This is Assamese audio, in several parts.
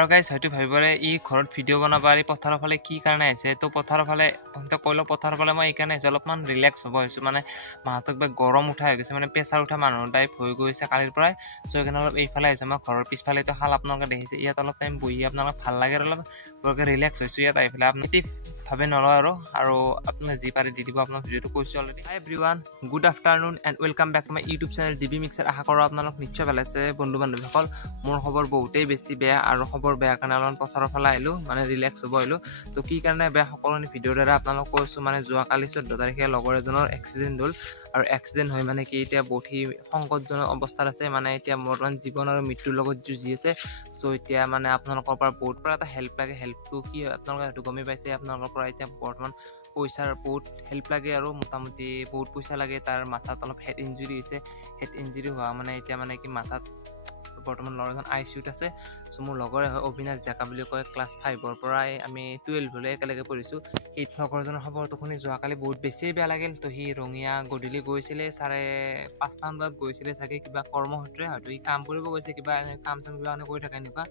আৰু গাইজ হয়তো ভাবিবৰে ই ঘৰত ভিডিঅ' বনাব পাৰি পথাৰৰ ফালে কি কাৰণে আহিছে তো পথাৰৰ ফালে কৈলো পথাৰৰ ফালে মই এইকাৰণে আহিছোঁ অলপমান ৰিলেক্স হ'ব আহিছোঁ মানে মাহঁতক কিবা গৰম উঠা হৈ গৈছে মানে প্ৰেছাৰ উঠা মানুহৰ টাইপ হৈ গৈছে কালিৰ পৰাই চ' সেইকাৰণে অলপ এইফালে আহিছোঁ মই ঘৰৰ পিছফালেতো শাল আপোনালোকে দেখিছে ইয়াত অলপ টাইম বহি আপোনালোক ভাল লাগে আৰু অলপ বৰকৈ ৰিলেক্স হৈছোঁ ইয়াত আহি পেলাই আপুনি ভাবে নলওঁ আৰু আপোনাক যি পাৰে দি দিব আপোনাৰ ভিডিঅ'টো কৈছোঁ already hi everyone good afternoon and welcome back to my YouTube channel DB mixer আশা কৰোঁ আপোনালোক নিশ্চয় ভাল আছে বন্ধু বান্ধৱীসকল মোৰ খবৰ বহুতেই বেছি বেয়া আৰু খবৰ বেয়া কাৰণে অলপমান পথাৰৰ ফালে আহিলোঁ মানে ৰিলেক্স হ'ব আহিলোঁ তো কি কাৰণে বেয়া সকলোখিনি ভিডিঅ'ৰ দ্বাৰা আপোনালোক কৈছোঁ মানে যোৱাকালি 14 তাৰিখে লগৰ এজনৰ এক্সিডেণ্ট হ'ল আৰু এক্সিডেণ্ট হৈ মানে কি এতিয়া বহুত সংকটজনক অৱস্থাত আছে মানে এতিয়া বৰ্তমান জীৱন আৰু মৃত্যুৰ লগত যুঁজি আছে চ' এতিয়া মানে আপোনালোকৰ পৰা বহুত পৰা এটা হেল্প লাগে হেল্পটো কি হয় আপোনালোকে সেইটো গমেই পাইছে আপোনালোকৰ পৰা এতিয়া বৰ্তমান পইচাৰ বহুত হেল্প লাগে আৰু মোটামুটি বহুত পইচা লাগে তাৰ মাথাত অলপ হেড ইঞ্জুৰি হৈছে হেড ইঞ্জুৰি হোৱা মানে এতিয়া মানে কি মাথাত বৰ্তমান ল'ৰাজন ICUত আছে চ' মোৰ লগৰে হয় অবিনাশ ডেকা বুলি কয় ক্লাছ 5ৰ পৰাই আমি 12লৈ একেলগে পঢ়িছোঁ সেই লগৰজনৰ খবৰটো শুনি যোৱাকালি বহুত বেছিয়ে বেয়া লাগিল তো সি ৰঙিয়া গধূলি গৈছিলে 5:30 বজাত গৈছিলে চাগে কিবা কৰ্মসূত্ৰে হয়তো সি কাম কৰিব গৈছে কিবা কাম চাম কিবা কৰি থাকে এনেকুৱা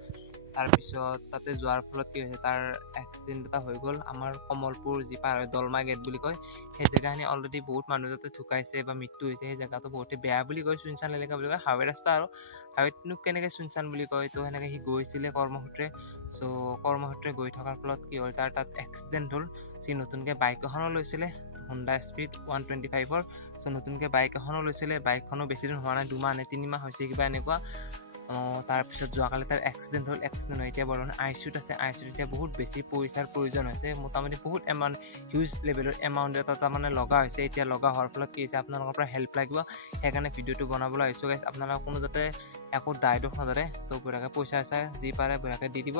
তাৰপিছত তাতে যোৱাৰ ফলত কি হৈছে তাৰ এক্সিডেণ্ট এটা হৈ গ'ল আমাৰ কমলপুৰ যি পাৰ হয় দলমা গেট বুলি কয় সেই জেগাখিনি অলৰেডি বহুত মানুহ যাতে ঢুকাইছে বা মৃত্যু হৈছে সেই জেগাটো বহুতে বেয়া বুলি কয় চুনচান এলেকা বুলি কয় হাইৱে ৰাস্তা আৰু হাইৱেতনো কেনেকৈ চুনচান বুলি কয় তো সেনেকৈ সি গৈছিলে কৰ্মসূত্ৰে চ' কৰ্মসূত্ৰে গৈ থকাৰ ফলত কি হ'ল তাৰ তাত এক্সিডেণ্ট হ'ল সি নতুনকৈ বাইক এখনো লৈছিলে হোণ্ডা স্পীড 125ৰ চ' নতুনকৈ বাইক এখনো লৈছিলে বাইকখনো বেছি দিন হোৱা নাই 2 মাহ নে 3 মাহ হৈছে কিবা এনেকুৱা তাৰপিছত যোৱাকালি তাৰ এক্সিডেণ্ট হ'ল এক্সিডেণ্ট হৈ এতিয়া বৰ্তমান ICUত আছে ICUত এতিয়া বহুত বেছি পইচাৰ প্ৰয়োজন হৈছে মোটামুটি বহুত এমাউণ্ট হিউজ লেভেলৰ এমাউণ্ট এটা মানে লগা হৈছে এতিয়া লগা হোৱাৰ ফলত কি হৈছে আপোনালোকৰ পৰা হেল্প লাগিব সেইকাৰণে ভিডিঅ'টো বনাবলৈ আহিছোঁ গাইজ আপোনালোকে কোনো যাতে একো দায় দোষ নধৰে তো বঢ়িয়াকৈ পইচা যি পাৰে বঢ়িয়াকৈ দি দিব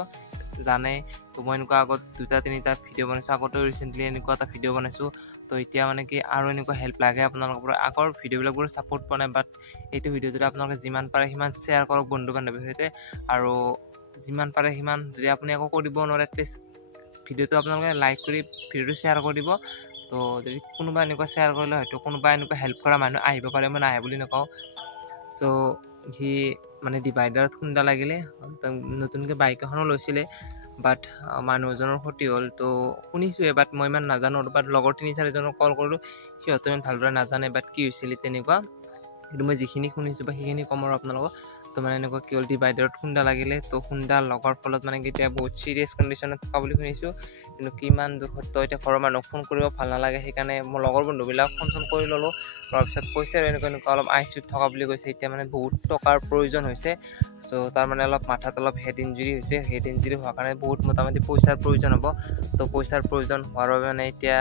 জানে তো মই এনেকুৱা আগত 2-3টা ভিডিঅ' বনাইছোঁ আগতেও ৰিচেণ্টলি এনেকুৱা এটা ভিডিঅ' বনাইছোঁ তো এতিয়া মানে কি আৰু এনেকুৱা হেল্প লাগে আপোনালোকৰ পৰা আগৰ ভিডিঅ'বিলাকবোৰ ছাপোৰ্ট পোৱা নাই বাট এইটো ভিডিঅ' যদি আপোনালোকে যিমান পাৰে সিমান শ্বেয়াৰ কৰক বন্ধু বান্ধৱীৰ সৈতে আৰু যিমান পাৰে সিমান যদি আপুনি একো কৰিব নোৱাৰে এটলিষ্ট ভিডিঅ'টো আপোনালোকে লাইক কৰি ভিডিঅ'টো শ্বেয়াৰ কৰি দিব তো যদি কোনোবা এনেকুৱা শ্বেয়াৰ কৰিলে হয়তো কোনোবা এনেকুৱা হেল্প কৰা মানুহ আহিব পাৰে মই নাহে বুলি নকওঁ চ' সি মানে ডিভাইডাৰত খুন্দা লাগিলে নতুনকৈ বাইক এখনো লৈছিলে বাট মানুহজনৰ ক্ষতি হ'ল তো শুনিছোঁৱে বাট মই ইমান নাজানো বাট লগৰ 3-4জনক কল কৰিলোঁ সিহঁতে ইমান ভালদৰে নাজানে বাট কি হৈছিলে তেনেকুৱা কিন্তু মই যিখিনি শুনিছোঁ বা সেইখিনি কম আৰু আপোনালোকক তো মানে এনেকুৱা কি হ'ল ডিভাইডাৰত খুন্দা লাগিলে তো খুন্দা লগাৰ ফলত মানে এতিয়া বহুত চিৰিয়াছ কণ্ডিশ্যনত থকা বুলি শুনিছোঁ কিন্তু কিমান দুখত তো এতিয়া ঘৰৰ মানুহক ফোন কৰিব ভাল নালাগে সেইকাৰণে মোৰ লগৰ বন্ধুবিলাক ফোন কৰি ল'লোঁ তাৰপিছত কৈছে আৰু এনেকুৱা অলপ ICUত থকা বুলি কৈছে এতিয়া মানে বহুত টকাৰ প্ৰয়োজন হৈছে চ' তাৰ মানে অলপ মাথাত অলপ হেড ইঞ্জুৰি হৈছে হেড ইঞ্জুৰি হোৱাৰ কাৰণে বহুত মোটামুটি পইচাৰ প্ৰয়োজন হ'ব তো পইচাৰ প্ৰয়োজন হোৱাৰ বাবে মানে এতিয়া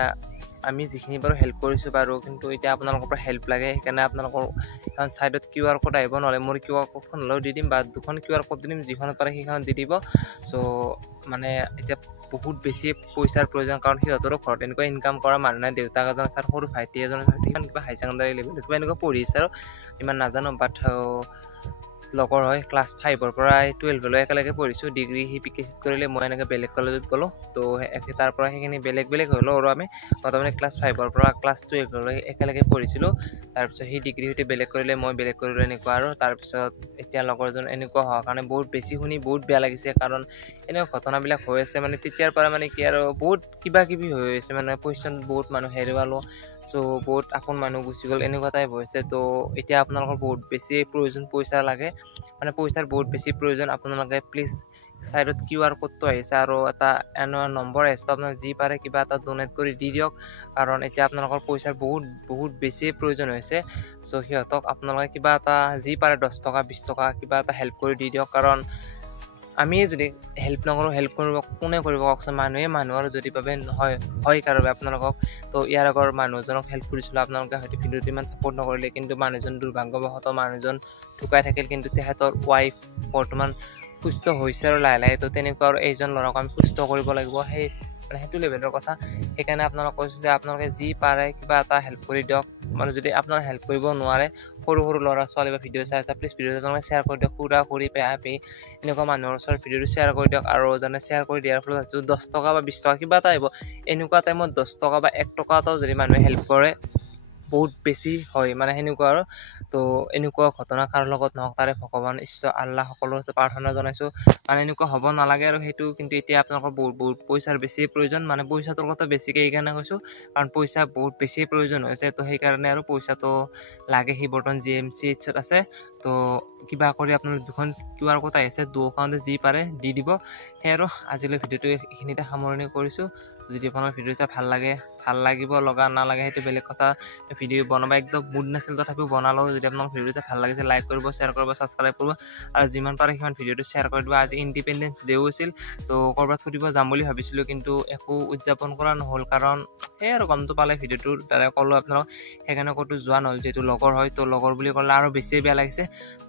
আমি যিখিনি বাৰু হেল্প কৰিছোঁ বাৰু কিন্তু এতিয়া আপোনালোকৰ পৰা হেল্প লাগে সেইকাৰণে আপোনালোকৰ এখন ছাইডত QR কোড আহিব নহ'লে মোৰ QR কোডখন হ'লেও দি দিম বা 2খন QR কোড দি দিম যিখনত পাৰে সেইখনত দি দিব চ' মানে এতিয়া বহুত বেছি পইচাৰ প্ৰয়োজন কাৰণ সিহঁতৰো ঘৰত এনেকুৱা ইনকাম কৰা মানুহ নাই দেউতাক এজন আছে সৰু ভাইটি এজন আছে ইমান কিবা হাই ছেকেণ্ডাৰী লেভেল কিবা এনেকুৱা পঢ়িছে আৰু ইমান নাজানো বাট লগৰ হয় ক্লাছ 5ৰ পৰা 12লৈ একেলগে পঢ়িছোঁ ডিগ্ৰী সি PKCত কৰিলে মই এনেকৈ বেলেগ কলেজত গ'লোঁ তো তাৰ পৰা সেইখিনি বেলেগ হ'লোঁ আৰু আমি প্ৰথমে ক্লাছ 5ৰ পৰা ক্লাছ 12লৈ একেলগে পঢ়িছিলোঁ তাৰপিছত সি ডিগ্ৰী সৈতে বেলেগ কৰিলে মই বেলেগ কৰিলোঁ এনেকুৱা আৰু তাৰপিছত এতিয়া লগৰজন এনেকুৱা হোৱাৰ কাৰণে বহুত বেছি শুনি বহুত বেয়া লাগিছে কাৰণ এনেকুৱা ঘটনাবিলাক হৈ আছে মানে তেতিয়াৰ পৰা মানে কি আৰু বহুত কিবা কিবি হৈ আছে মানে পইচাত বহুত মানুহ হেৰুৱালোঁ চ' বহুত আপোন মানুহ গুচি গ'ল এনেকুৱা টাইপ হৈছে তো এতিয়া আপোনালোকৰ বহুত বেছি প্ৰয়োজন পইচা লাগে মানে পইচাৰ বহুত বেছি প্ৰয়োজন আপোনালোকে প্লিজ ছাইডত QR কোডটো আহিছে আৰু এটা নম্বৰ আহিছে আপোনাক যি পাৰে কিবা এটা ডনেট কৰি দি দিয়ক কাৰণ এতিয়া আপোনালোকৰ পইচাৰ বহুত বেছি প্ৰয়োজন হৈছে চ' সিহঁতক আপোনালোকে কিবা এটা যি পাৰে 10 টকা 20 টকা কিবা এটা হেল্প কৰি দি দিয়ক কাৰণ আমি যদি হেল্প নকৰোঁ হেল্প কৰিব কোনে কৰিব কওকচোন মানুহৰ যদি বাবে হয় কাৰোবাৰ আপোনালোকক তো ইয়াৰ আগৰ মানুহজনক হেল্প কৰিছিলোঁ আপোনালোকে হয়তো ভিডিঅ'টো ইমান ছাপোৰ্ট নকৰিলে কিন্তু মানুহজন দুৰ্ভাগ্যবশতঃ মানুহজন ঢুকাই থাকিল কিন্তু তেখেতৰ ৱাইফ বৰ্তমান সুস্থ হৈছে আৰু লাহে তো তেনেকুৱা আৰু এইজন ল'ৰাক আমি সুস্থ কৰিব লাগিব মানে সেইটো লেভেলৰ কথা সেইকাৰণে আপোনালোক কৈছোঁ যে আপোনালোকে যি পাৰে কিবা এটা হেল্প কৰি দিয়ক মানে যদি আপোনালোকে হেল্প কৰিব নোৱাৰে সৰু ল'ৰা ছোৱালী বা ভিডিঅ' চাই প্লিজ ভিডিঅ'টো আপোনালোকে শ্বেয়াৰ কৰি দিয়ক খুৰা খুৰী পেহা পেহী এনেকুৱা মানুহৰ ওচৰত ভিডিঅ'টো শ্বেয়াৰ কৰি দিয়ক আৰু যেনে শ্বেয়াৰ কৰি দিয়াৰ ফলত 10 টকা বা 20 টকা কিবা এটা আহিব এনেকুৱা টাইমত 10 টকা বা 1 টকা এটাও যদি মানুহে হেল্প কৰে বহুত বেছি হয় মানে সেনেকুৱা আৰু তো এনেকুৱা ঘটনা কাৰো লগত নহওক তাৰে ভগৱান ঈশ্বৰ আল্লাহ সকলোৰ ওচৰত প্ৰাৰ্থনা জনাইছোঁ মানে এনেকুৱা হ'ব নালাগে আৰু সেইটো কিন্তু এতিয়া আপোনালোকৰ বহুত পইচাৰ বেছি প্ৰয়োজন মানে পইচাটোৰ কথা বেছিকৈ এইকাৰণে কৈছোঁ কাৰণ পইচা বহুত বেছি প্ৰয়োজন হৈছে তো সেইকাৰণে আৰু পইচাটো লাগে সি বৰ্তমান GMCHত আছে তো কিবা কৰি আপোনালোক দুখন QR কোড আহিছে দুখনতে যি পাৰে দি দিব সেই আৰু আজিলৈ ভিডিঅ'টো এইখিনিতে সামৰণি কৰিছোঁ যদি আপোনাৰ ভিডিঅ' চাই ভাল লাগিব লগা নালাগে সেইটো বেলেগ কথা ভিডিঅ' বনাব একদম মুড নাছিল তথাপিও বনালোঁ যদি আপোনাক ভিডিঅ' চাই ভাল লাগিছে লাইক কৰিব শ্বেয়াৰ কৰিব ছাবস্ক্ৰাইব কৰিব আৰু যিমান পাৰে সিমান ভিডিঅ'টো শ্বেয়াৰ কৰি দিব আজি ইণ্ডিপেণ্ডেন্স ডেও আছিল তো ক'ৰবাত ফুৰিব যাম বুলি ভাবিছিলোঁ কিন্তু একো উদযাপন কৰা নহ'ল কাৰণ সেই আৰু গমটো পালে ভিডিঅ'টোৰ দ্বাৰা ক'লোঁ আপোনালোক সেইকাৰণে ক'তো যোৱা নহ'ল যিহেতু লগৰ হয় তো লগৰ বুলি ক'লে আৰু বেছিয়ে বেয়া লাগিছে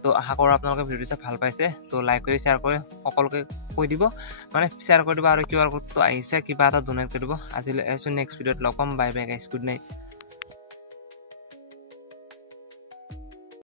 তো আশা কৰোঁ আপোনালোকে ভিডিঅ'টো চাই ভাল পাইছে তো লাইক কৰি শ্বেয়াৰ কৰি সকলোকে কৈ দিব মানে শ্বেয়াৰ কৰি দিব আৰু QR কোডটো আহিছে কিবা এটা ডনেট কৰি দিব আজিলৈ নেক্সট ভিডিঅ'ত লগ পাম বাই বাই গাইছ গুড নাইট